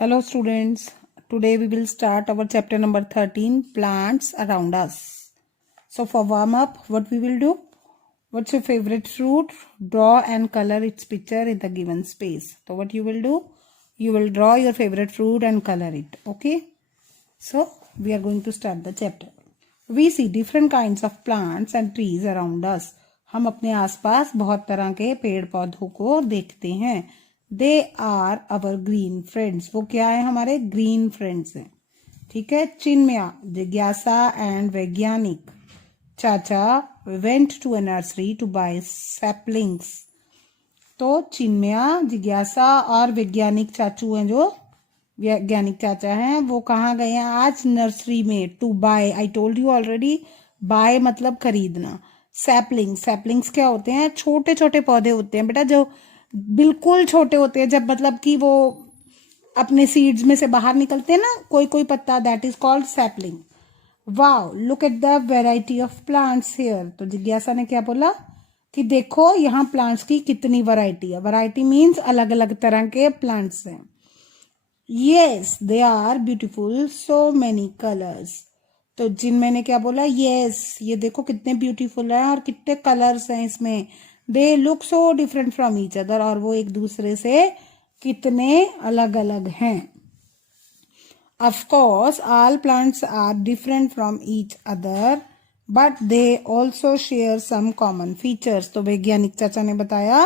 Hello students, today we will start our chapter number 13, plants around us. So for warm up, what we will do? What's your favorite fruit? Draw and color its picture in the given space. So what you will do? You will draw your favorite fruit and color it. Okay. So we are going to start the chapter. We see different kinds of plants and trees around us. हम अपने आसपास बहुत तरह के पेड़ पौधों को देखते हैं. They are our green friends. वो क्या है? हमारे ग्रीन फ्रेंड्स हैं. ठीक है. चिन्मया, जिज्ञासा and Vaigyanik. Chacha went to a nursery to buy saplings. तो चिन्मया, जिज्ञासा और वैज्ञानिक चाचू हैं, जो वैज्ञानिक चाचा हैं, वो कहाँ गए हैं आज? नर्सरी में. To buy, I told you already, buy मतलब खरीदना. सैपलिंग्स क्या होते हैं? छोटे छोटे पौधे होते हैं बेटा, जो बिल्कुल छोटे होते हैं, जब मतलब कि वो अपने सीड्स में से बाहर निकलते हैं ना, कोई कोई पत्ता, that is called sapling. Wow, look at the variety of plants here. तो जिज्ञासा ने क्या बोला कि देखो यहाँ प्लांट्स की कितनी वैरायटी है. वैरायटी मीन्स अलग अलग तरह के प्लांट्स हैं. Yes, they are beautiful, so many colours. तो जिनमें ने क्या बोला? यस, ये देखो कितने ब्यूटीफुल है और कितने कलर्स हैं इसमें. They look so different from each other, और वो एक दूसरे से कितने अलग अलग हैं. Of course, all plants are different from each other, but they also share some common features. तो वैज्ञानिक चाचा ने बताया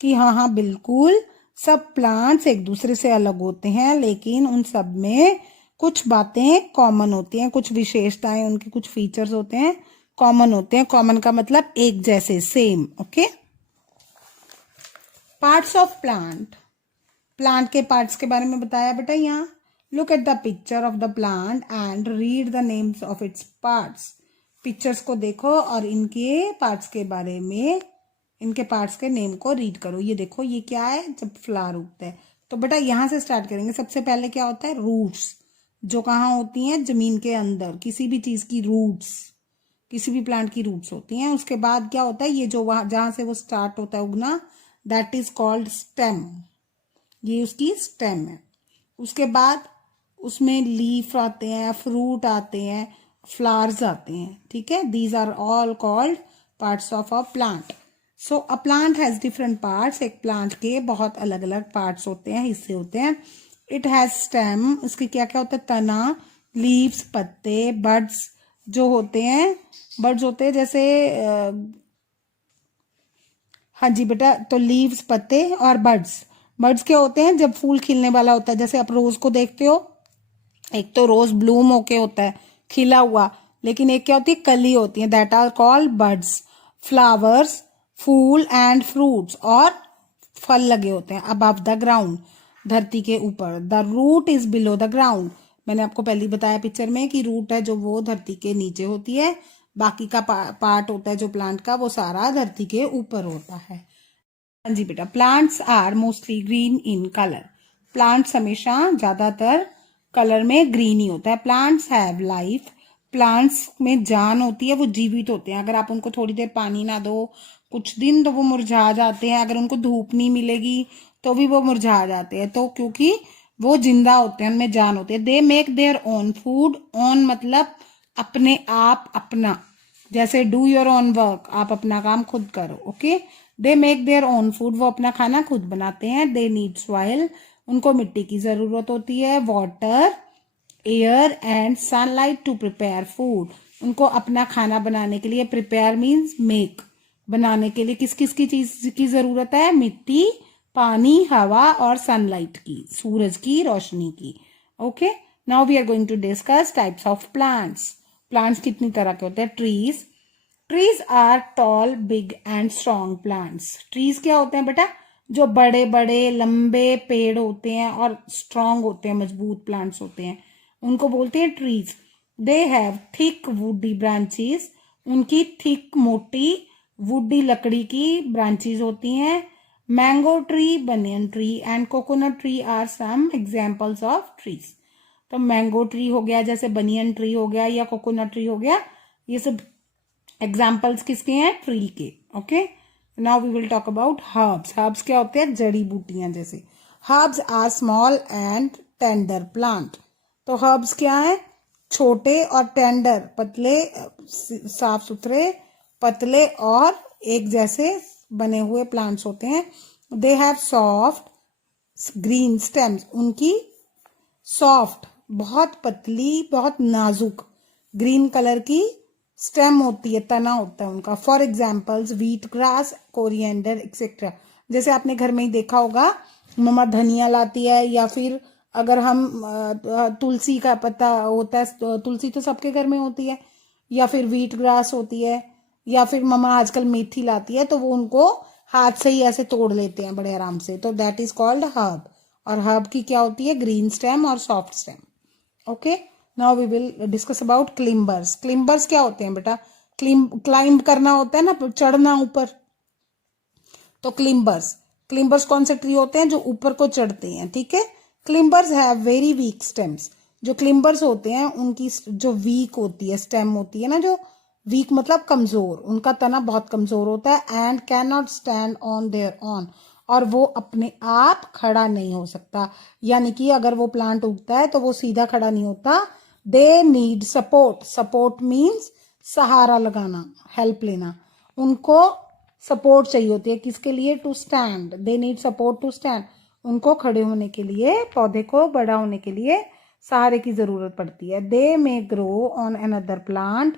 कि हाँ बिल्कुल, सब प्लांट्स एक दूसरे से अलग होते हैं, लेकिन उन सब में कुछ बातें कॉमन होती हैं, कुछ विशेषताएं, उनके कुछ फीचर्स होते हैं, कॉमन होते हैं. कॉमन का मतलब एक जैसे, same. Okay. Parts of plant. Plant के पार्ट्स के बारे में बताया बेटा यहाँ. Look at the picture of the plant and read the names of its parts. Pictures को देखो और इनके पार्ट्स के बारे में, इनके पार्ट्स के नेम को रीड करो. ये देखो, ये क्या है? जब फ्लावर उगता है. तो बेटा यहाँ से स्टार्ट करेंगे. सबसे पहले क्या होता है? रूट्स, जो कहाँ होती हैं? जमीन के अंदर. किसी भी चीज की रूट्स, किसी भी प्लांट की रूट्स होती हैं. उसके बाद क्या होता है? ये जो वहां जहां से वो स्टार्ट होता है उगना, दैट इज कॉल्ड स्टेम. ये उसकी स्टेम है. उसके बाद उसमें लीफ आते हैं, फ्रूट आते हैं, फ्लावर्स आते हैं. ठीक है. These are all called parts of a plant. So a plant has different parts. एक प्लांट के बहुत अलग अलग पार्ट्स होते हैं, हिस्से होते हैं. It has stem. उसके क्या क्या होता है? तना, लीव्स पत्ते, बड्स जो होते हैं, बड्स होते हैं जैसे हाँ जी बेटा, तो लीव्स पत्ते और बड्स. बड्स क्या होते हैं? जब फूल खिलने वाला होता है, जैसे आप रोज को देखते हो, एक तो रोज ब्लूम होके होता है खिला हुआ, लेकिन एक क्या होती है? कली होती है. That are called buds. Flowers, फूल एंड फ्रूट्स, और फल लगे होते हैं अबव द ग्राउंड, धरती के ऊपर. The root is below the ground. मैंने आपको पहले बताया पिक्चर में कि रूट है जो वो धरती के नीचे होती है, बाकी का पार्ट होता है जो प्लांट का, वो सारा धरती के ऊपर होता है. हाँ जी बेटा. Plants are mostly green in colour. Plants हमेशा ज्यादातर कलर में ग्रीन ही होता है. Plants have life. प्लांट्स में जान होती है, वो जीवित होते हैं. अगर आप उनको थोड़ी देर पानी ना दो, कुछ दिन, तो वो मुरझा जाते हैं. अगर उनको धूप नहीं मिलेगी तो भी वो मुरझा जाते हैं. तो क्योंकि वो जिंदा होते हैं, उनमें जान होती है. दे make their own food. Own मतलब अपने आप, अपना. जैसे डू योर ओन वर्क, आप अपना काम खुद करो. Okay. They make their own food. वो अपना खाना खुद बनाते हैं. They need soil. उनको मिट्टी की जरूरत होती है. Water, air and sunlight to prepare food. उनको अपना खाना बनाने के लिए, प्रिपेयर मीन्स मेक, बनाने के लिए किस किस की चीज की जरूरत है? मिट्टी, पानी, हवा और सनलाइट की, सूरज की रोशनी की. Okay. Now we are going to discuss types of plants. Plants कितनी तरह के होते हैं? Trees. Trees are tall, big and strong plants. Trees क्या होते हैं बेटा? जो बड़े बड़े लंबे पेड़ होते हैं और स्ट्रांग होते हैं, मजबूत प्लांट्स होते हैं, उनको बोलते हैं trees. They have thick woody branches. उनकी थिक, मोटी, वुडी लकड़ी की ब्रांचेस होती हैं. Mango tree, banyan tree and coconut tree are some examples of trees. तो मैंगो ट्री हो गया, जैसे बनियन ट्री हो गया या कोकोनट ट्री हो गया, ये सब एग्जाम्पल्स किसके हैं? ट्री के. Okay. Now we will talk about herbs. Herbs क्या होते हैं? जड़ी बूटियां जैसे. Herbs are small and tender plant. तो हर्ब्स क्या है? छोटे और टेंडर, पतले, साफ सुथरे, पतले और एक जैसे बने हुए प्लांट्स होते हैं। They have soft green stems, उनकी सॉफ्ट, बहुत पतली, बहुत नाजुक ग्रीन कलर की स्टेम होती है, तना होता है उनका। For examples wheat grass, coriander etcetera. जैसे आपने घर में ही देखा होगा, मम्मा धनिया लाती है, या फिर अगर हम तुलसी का पत्ता होता है, तुलसी तो सबके घर में होती है, या फिर व्हीट ग्रास होती है, या फिर मम्मा आजकल मेथी लाती है, तो वो उनको हाथ से ही ऐसे तोड़ लेते हैं बड़े आराम से, तो दैट इज कॉल्ड हर्ब। और हर्ब की क्या होती है? ग्रीन स्टेम और soft stem. Okay, now we will discuss about climbers. Climbers क्या होते हैं बेटा? क्लाइंब करना होता है ना, चढ़ना ऊपर, तो क्लिम्बर्स। क्लिम्बर्स कौन से ट्री होते हैं? जो ऊपर को चढ़ते हैं, ठीक है। क्लिम्बर्स हैव वेरी वीक स्टेम्स। जो क्लिम्बर्स होते हैं उनकी जो वीक होती है स्टेम होती है ना, जो वीक मतलब कमजोर, उनका तना बहुत कमजोर होता है। And can not stand on their on, और वो अपने आप खड़ा नहीं हो सकता। यानी कि अगर वो प्लांट उगता है तो वो सीधा खड़ा नहीं होता। They need support. Support means सहारा लगाना, हेल्प लेना। उनको सपोर्ट चाहिए होती है, किसके लिए? To stand. They need support to stand. उनको खड़े होने के लिए, पौधे को बड़ा होने के लिए सहारे की जरूरत पड़ती है। They may grow on another plant,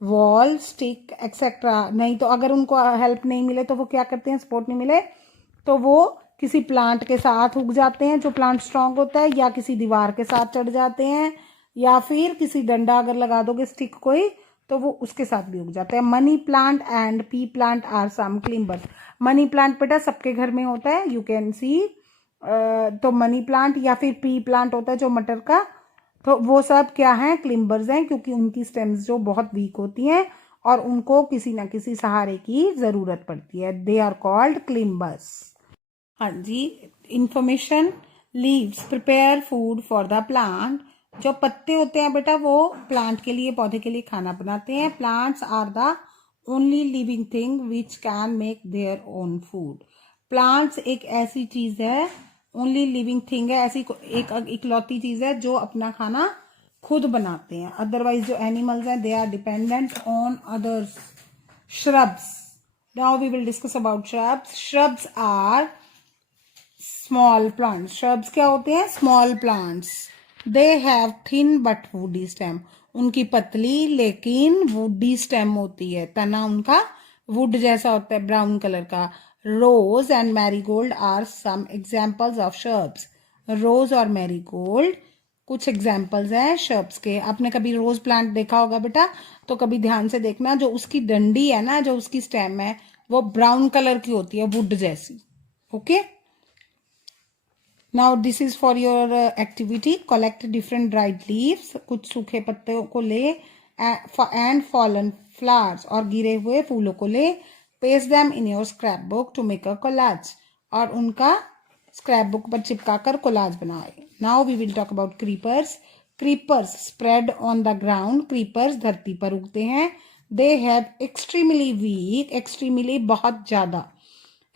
wall, stick etcetera. नहीं तो अगर उनको हेल्प नहीं मिले तो वो क्या करते हैं? सपोर्ट नहीं मिले तो वो किसी प्लांट के साथ उग जाते हैं जो प्लांट स्ट्रांग होता है, या किसी दीवार के साथ चढ़ जाते हैं, या फिर किसी डंडा अगर लगा दोगे स्टिक कोई, तो वो उसके साथ भी उग जाते हैं। Money plant and pea plant are some climbers. Money plant बेटा सबके घर में होता है, यू कैन सी। तो मनी प्लांट या फिर पी प्लांट होता है जो मटर का, तो वो सब क्या है? क्लिम्बर्स हैं, क्योंकि उनकी स्टेम्स जो बहुत वीक होती हैं और उनको किसी ना किसी सहारे की जरूरत पड़ती है। They are called climbers. हाँ जी, information. Leaves prepare food for the plant. जो पत्ते होते हैं बेटा वो प्लांट के लिए, पौधे के लिए खाना बनाते हैं। Plants are the only living thing which can make their own food. Plants एक ऐसी चीज है, ओनली लिविंग थिंग है, ऐसी एक इकलौती चीज है जो अपना खाना खुद बनाते हैं। अदरवाइज जो एनिमल्स हैं they are dependent on others. shrubs. Now we will discuss about shrubs. Shrubs are small plants. Shrubs क्या होते हैं? Small plants. They have thin but woody stem. उनकी पतली लेकिन वुडी स्टेम होती है, तना उनका वुड जैसा होता है, ब्राउन कलर का। Rose and marigold are some examples of shrubs. Rose और मैरीगोल्ड कुछ एग्जाम्पल्स हैं शर्ब्स के। आपने कभी रोज प्लांट देखा होगा बेटा, तो कभी ध्यान से देखना, जो उसकी डंडी है ना, जो उसकी स्टेम है, वो ब्राउन कलर की होती है, वुड जैसी। Okay, now this is for your activity. Collect different dried leaves. कुछ सूखे पत्तों को ले, एंड फॉलन फ्लावर्स, और गिरे हुए फूलों को ले। Paste them in your scrap book to make a collage, और उनका स्क्रैप बुक पर चिपकाकर कोलाज बनाए। Now we will talk about creepers. Creepers spread on the ground. Creepers धरती पर उगते हैं। They have extremely weak, extremely बहुत ज्यादा,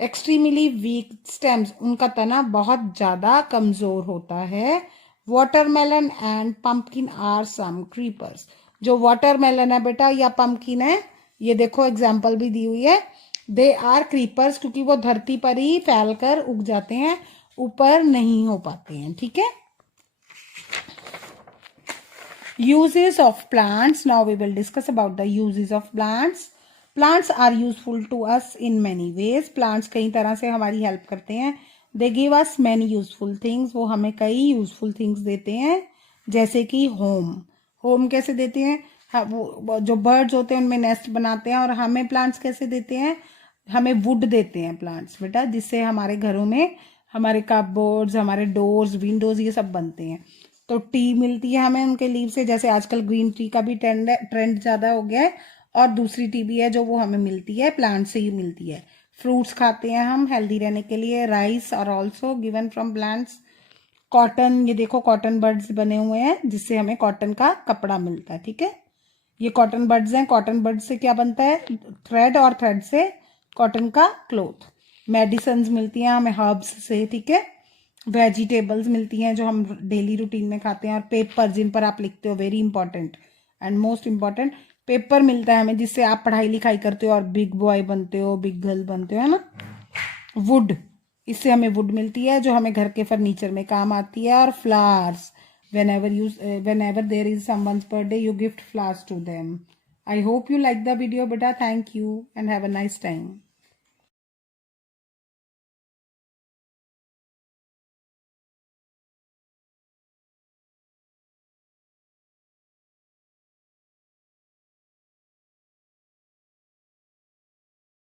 एक्सट्रीमली वीक स्टेम्स, उनका तना बहुत ज्यादा कमजोर होता है। Watermelon and pumpkin are some creepers. जो वाटरमेलन है बेटा या पंपकिन है, ये देखो एग्जाम्पल भी दी हुई है। दे आर क्रीपर्स, क्योंकि वो धरती पर ही फैलकर उग जाते हैं, ऊपर नहीं हो पाते हैं, ठीक है। Uses of plants. Now we will discuss about the uses of plants. Plants are useful to us in many ways. Plants कई तरह से हमारी हेल्प करते हैं। They give us many useful things. वो हमें कई useful things देते हैं, जैसे कि home. Home कैसे देते हैं? वो जो birds होते हैं उनमें नेस्ट बनाते हैं। और हमें plants कैसे देते हैं? हमें वुड देते हैं प्लांट्स बेटा, जिससे हमारे घरों में हमारे कपबोर्ड्स, हमारे डोर्स, विंडोज, ये सब बनते हैं। तो टी मिलती है हमें उनके लीव से, जैसे आजकल ग्रीन टी का भी ट्रेंड ज्यादा हो गया है। और दूसरी टी भी है जो वो हमें मिलती है, प्लांट से ही मिलती है। फ्रूट्स खाते हैं हम हेल्दी रहने के लिए। Rice are also given from plants. Cotton, ये देखो कॉटन बर्ड्स बने हुए हैं, जिससे हमें कॉटन का कपड़ा मिलता है, ठीक है। ये कॉटन बर्ड्स हैं। कॉटन बर्ड से क्या बनता है? थ्रेड, और थ्रेड से कॉटन का क्लोथ। मेडिसिन्स मिलती हैं हमें हर्ब्स से, ठीक है। वेजिटेबल्स मिलती हैं जो हम डेली रूटीन में खाते हैं, और पेपर जिन पर आप लिखते हो, very important and most important, paper मिलता है हमें जिससे आप पढ़ाई लिखाई करते हो और बिग बॉय बनते हो, बिग गर्ल बनते हो, है ना। वुड, इससे हमें वुड मिलती है जो हमें घर के फर्नीचर में काम आती है। और flowers, whenever there is someone's birthday, you gift flowers to them. I hope you like the video beta. Thank you and have a nice time.